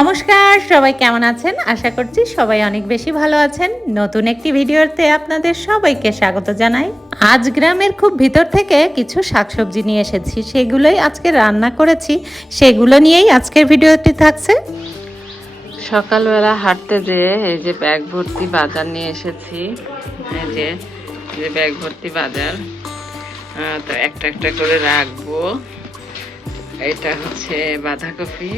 নমস্কার, সবাই কেমন আছেন? আশা করছি সবাই অনেক বেশি ভালো আছেন। নতুন একটি ভিডিওতে আপনাদের সবাইকে স্বাগত জানাই। আজ গ্রামের খুব ভিতর থেকে কিছু শাকসবজি নিয়ে এসেছি, সেগুলোই আজকে রান্না করেছি। সেগুলো নিয়েই আজকের ভিডিওটি থাকছে। সকালবেলা হাঁটতে যেয়ে এই যে ব্যাগ ভর্তি বাজার নিয়ে এসেছি। এই যে ব্যাগ ভর্তি বাজার, তো একটা একটা করে রাখবো। এটা হচ্ছে বাঁধাকপি,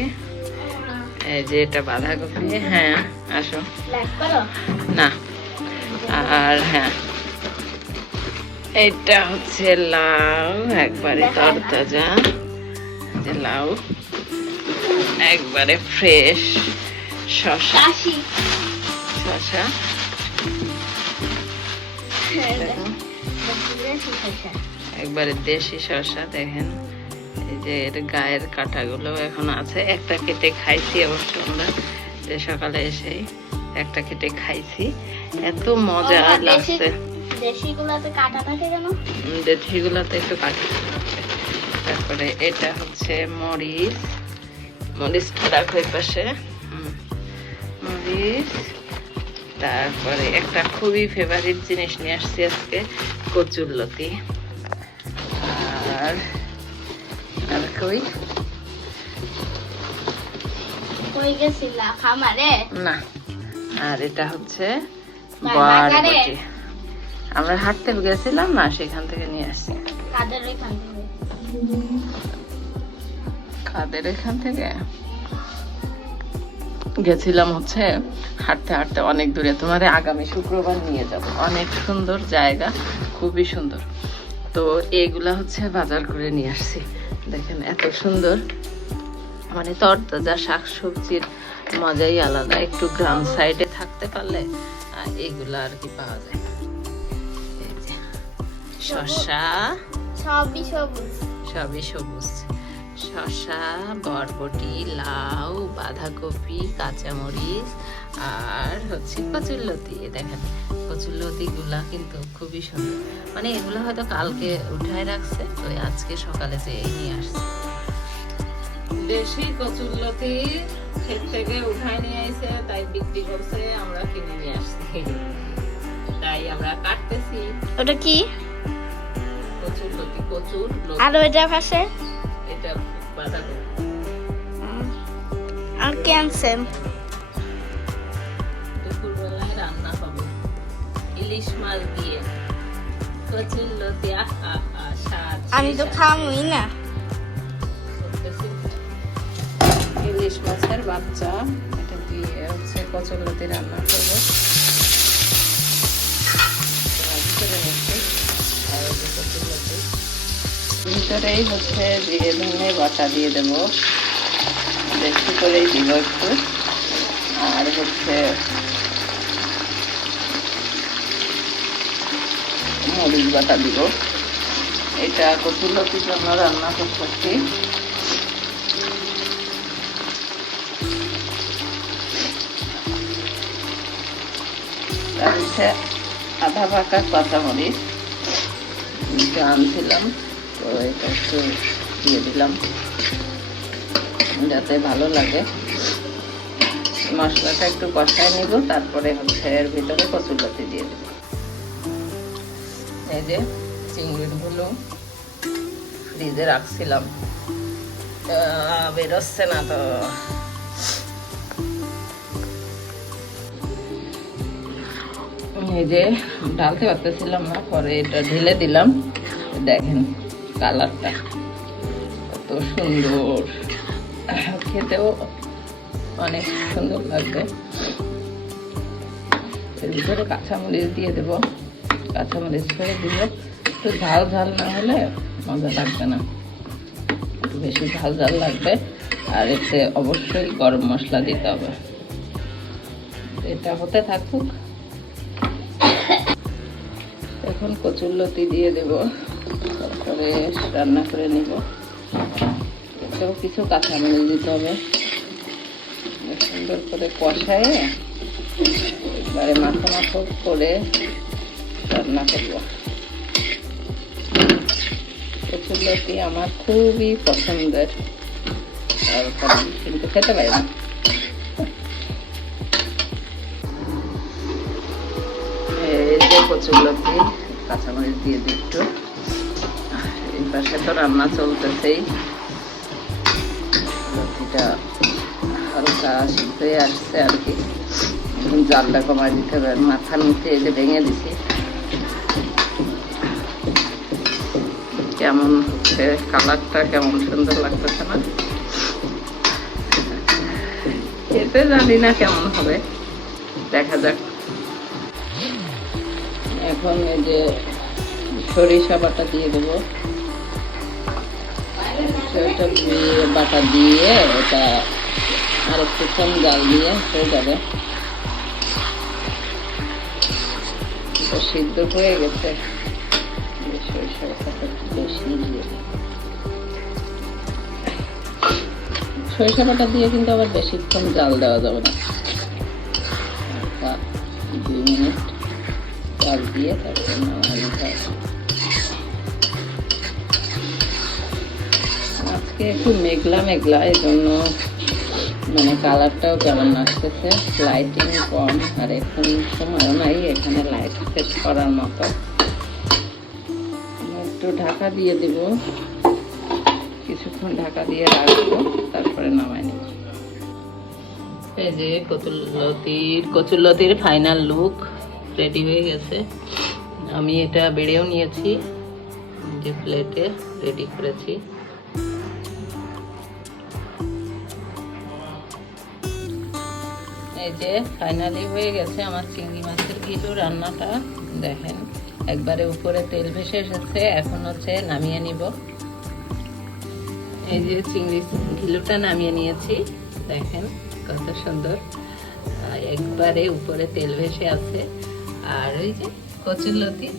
এই যে এটা বাঁধাকপি। হ্যাঁ আসো না। আর হ্যাঁ, এটা হচ্ছে লাউ, একবারে তরতাজা যে লাউ, একবারে ফ্রেশ। শসা, শসা একবারে দেশি শসা। দেখেন এই যে এর গায়ের কাঁটাগুলো এখন আছে। একটা কেটে খাইছি অবশ্য আমরা, যে সকালে এসেই একটা কেটে খাইছি, এত মজা লাগছে। দেশিগুলাতে কাটা থাকে কেন? দেশিগুলাতে একটু কাটা থাকে। তারপরে এটা হচ্ছে মরিচ, মরিচটা রাখো এই পাশে। মরিচ, তারপরে একটা খুবই ফেভারিট জিনিস নিয়ে আসছি আজকে, কচুরলতি। আর আর কই গেছিলা খামারে? না, আর এটা হচ্ছে বরবটি। আমরা হাঁটতে গেছিলাম না, সেখান থেকে নিয়ে আসছি। কাদের ওইখান থেকে? কাদের এখান থেকে গেছিলাম হচ্ছে হাঁটতে হাঁটতে অনেক দূরে। তোমার আগামী শুক্রবার নিয়ে যাব, অনেক সুন্দর জায়গা, খুবই সুন্দর। তো এগুলা হচ্ছে বাজার করে নিয়ে আসছি। দেখেন এত সুন্দর, মানে তরতাজা শাকসবজির মজাই আলাদা। একটু গ্রাম সাইডে থাকতে পারলে এগুলা আর কি পাওয়া যায়। এই যে শসা, সবই সবুজ, সবই সবুজ। শসা, বরবটি, লাউ, বাঁধাকপি, কাঁচামরিচ, আর হচ্ছে কচুরলতি। দেখেন কচুরলতি গুলা কিন্তু খুবই সুন্দর, মানে এগুলো হয়তো কালকে উঠায় রাখছে, তো আজকে সকালে যে নিয়ে আসছে। দেশি কচুরলতি ক্ষেত থেকে উঠায় নিয়ে আসছে, তাই বিক্রি করছে, আমরা কিনে নিয়ে আসছি, তাই আমরা কাটতেছি। ওটা কি? কচুরলতি, কচুর। আর ওইটা পাশে এটা বাঁধাকপি। আর কি আনছেন? দুপুরবেলায় রান্না হবে ইলিশ মাছ দিয়ে কচুরলতি। আমি তো খামই না। ইলিশ মাছের বাচ্চা, এটা দিয়ে হচ্ছে কচুরলতি রান্না করবো। ভিতরেই হচ্ছে দিয়ে ধনে বাটা দিয়ে দেবো, বেশি করেই দিব একটু। আর হচ্ছে মরিচ বাটা দিব। এটা কচুরলতির জন্য রান্না করছি। আর হচ্ছে আধা পাকা কাঁচামরিচ আনছিলাম, তো এটা একটু দিয়ে দিলাম যাতে ভালো লাগে। মশলাটা একটু কষায় নিব, তারপরে হচ্ছে এর ভিতরে কচুরলতি দিয়ে দেব। এই যে চিংড়িগুলো ফ্রিজে রাখছিলাম, বেরোচ্ছে না, তো এই যে ঢালতে পারতেছিলাম না, পরে এটা ঢেলে দিলাম। দেখেন কালারটা কত সুন্দর, খেতেও অনেক সুন্দর লাগবে। এর ভিতরে কাঁচামরিচ দিয়ে দেবো, কাঁচামরিচ করে দিব। একটু ঝাল ঝাল না হলে মজা লাগবে না, একটু বেশি ঝাল ঝাল লাগবে। আর এতে অবশ্যই গরম মশলা দিতে হবে। এটা হতে থাকুক, এখন কচুরলতি দিয়ে দেব, তারপরে রান্না করে নিব। এতেও কিছু কাঁচামরিচ দিতে হবে। সুন্দর করে কষায় একবারে মাখো মাখো করে রান্না করব। কচুরলতি আমার খুবই পছন্দের, কিন্তু খেতে পারি না। এই যে কচুরলতি, কাঁচামরিচ দিয়ে দিই একটু। এই পাশে তো রান্না চলতেছেই, লতিটা হালকা সিদ্ধ হয়ে আসছে আর কি। এখন জালটা কমায় দিতে হবে। মাথার নিচে এই যে ভেঙে দিছি, কেমন হচ্ছে কালারটা, কেমন সুন্দর লাগতেছে না? এতে জানি না কেমন হবে, দেখা যাক। এখন এই যে সরিষা বাটা দিয়ে দেবো। সরিষা বাটা দিয়ে এটা আর একটুক্ষণ জাল দিয়ে হয়ে যাবে। এটা সিদ্ধ হয়ে গেছে। সরিষা বাটাটা বেশি দিয়ে দিই। সরিষা বাটা দিয়ে কিন্তু আবার বেশিক্ষণ জাল দেওয়া যাবে না, 2 মিনিট জাল দিয়ে তারপরে নামানো নিতে হবে। আজকে একটু মেঘলা মেঘলা, এই জন্য মানে কালারটাও কেমন আসতেছে। লাইটিং কম, আর এখন সময়ও নাই এখানে লাইট সেট করার মতো। একটু ঢাকা দিয়ে দেব, কিছুক্ষণ ঢাকা দিয়ে রাখবো, তারপরে নামাই নেব। এই যে কচুরলতির ফাইনাল লুক রেডি হয়ে গেছে। আমি এটা বেড়েও নিয়েছি, যে প্লেটে রেডি করেছি। এই যে ফাইনালি হয়ে গেছে আমার চিংড়ি মাছের ঘিলু রান্নাটা। দেখেন একবারে উপরে তেল ভেসে এসেছে। এখন হচ্ছে নামিয়ে নিব। এই যে চিংড়ি ঘিলুটা নামিয়ে নিয়েছি, দেখেন কত সুন্দর, একবারে উপরে তেল ভেসে আছে। আর ওই যে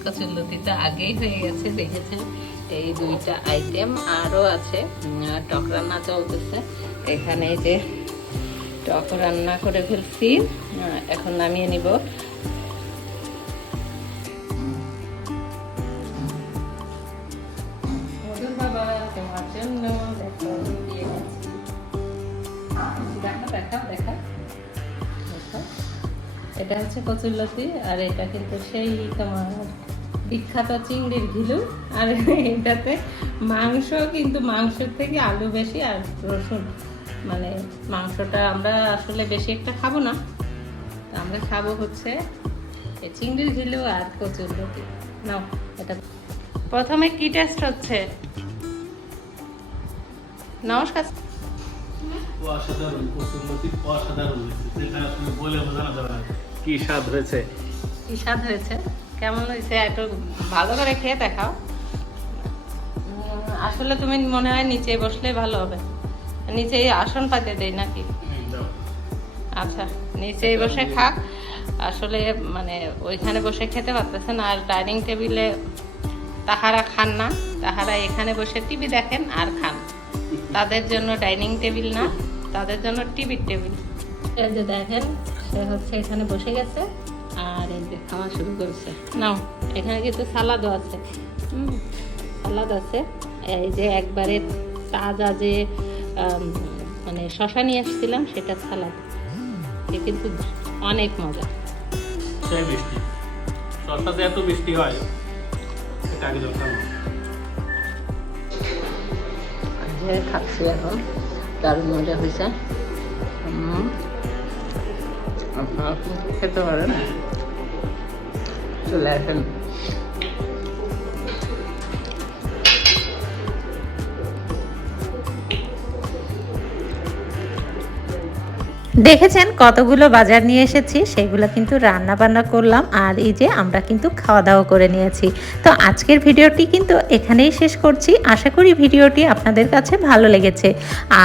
কচুরলতিটা আগেই হয়ে গেছে, দেখেছেন। এই 2টা আইটেম আরও আছে, টক রান্না চলতেছে এখানে। এই যে টক রান্না করে ফেলছি, এখন নামিয়ে নিব। বাবা তোমার জন্য দেখা এটা হচ্ছে কচুরলতি, আর এটা কিন্তু সেই তোমার বিখ্যাত চিংড়ির ঘিলু। আর এটাতে মাংস, কিন্তু মাংসের থেকে আলু বেশি আর রসুন। মানে মাংসটা আমরা আসলে বেশি একটা খাবো না, আমরা খাবো হচ্ছে এই চিংড়ির ঘিলু আর কচুরলতি। নাও, এটা প্রথমে কি টেস্ট হচ্ছে? নমস্কার। অসাধারণ, কচুরলতি অসাধারণ হয়েছে, যেটা আসলে বলে বোঝানো যাবে না কি স্বাদ হয়েছে। কি স্বাদ হয়েছে, কেমন হয়েছে একটু ভালো করে খেয়ে দেখাও। আসলে তুমি মনে হয় নিচে বসলে ভালো হবে, নিচেই আসন পাতে দেই নাকি? আচ্ছা, নিচেই বসে খাক। আসলে মানে ওইখানে বসে খেতে পারতেছেন, আর ডাইনিং টেবিলে তাহারা খান না, তাহারা এখানে বসে টিভি দেখেন আর খান। তাদের জন্য ডাইনিং টেবিল না, তাদের জন্য টিভির টেবিল। এই যে দেখেন, সে হচ্ছে এখানে বসে গেছে আর এই যে খাওয়া শুরু করেছে। নাও, এখানে কিন্তু সালাদও আছে। সালাদ আছে, এই যে একবারে তাজা যে মানে শশা নিয়ে আসছিলাম সেটা সালাদ। এ কিন্তু অনেক মজা। সেই বৃষ্টি, শসা যে এত বৃষ্টি হয় এটা আগে দরকার না। খাচ্ছি এখন, দারুণ মজা হয়েছে। আপনারা খেতে পারেন, চলে আসেন। দেখেছেন কতগুলো বাজার নিয়ে এসেছি, সেগুলো কিন্তু রান্না বান্না করলাম। আর এই যে আমরা কিন্তু খাওয়া দাওয়া করে নিয়েছি। তো আজকের ভিডিওটি কিন্তু এখানেই শেষ করছি। আশা করি ভিডিওটি আপনাদের কাছে ভালো লেগেছে।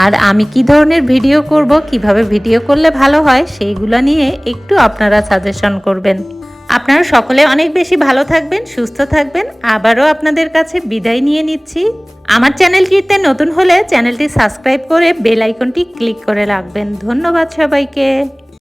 আর আমি কি ধরনের ভিডিও করব, কিভাবে ভিডিও করলে ভালো হয়, সেইগুলো নিয়ে একটু আপনারা সাজেশন করবেন। আপনারা সকলে অনেক বেশি ভালো থাকবেন, সুস্থ থাকবেন। আবারও আপনাদের কাছে বিদায় নিয়ে নিচ্ছি। আমার চ্যানেলটিতে নতুন হলে চ্যানেলটি সাবস্ক্রাইব করে বেল আইকনটি ক্লিক করে রাখবেন। ধন্যবাদ সবাইকে।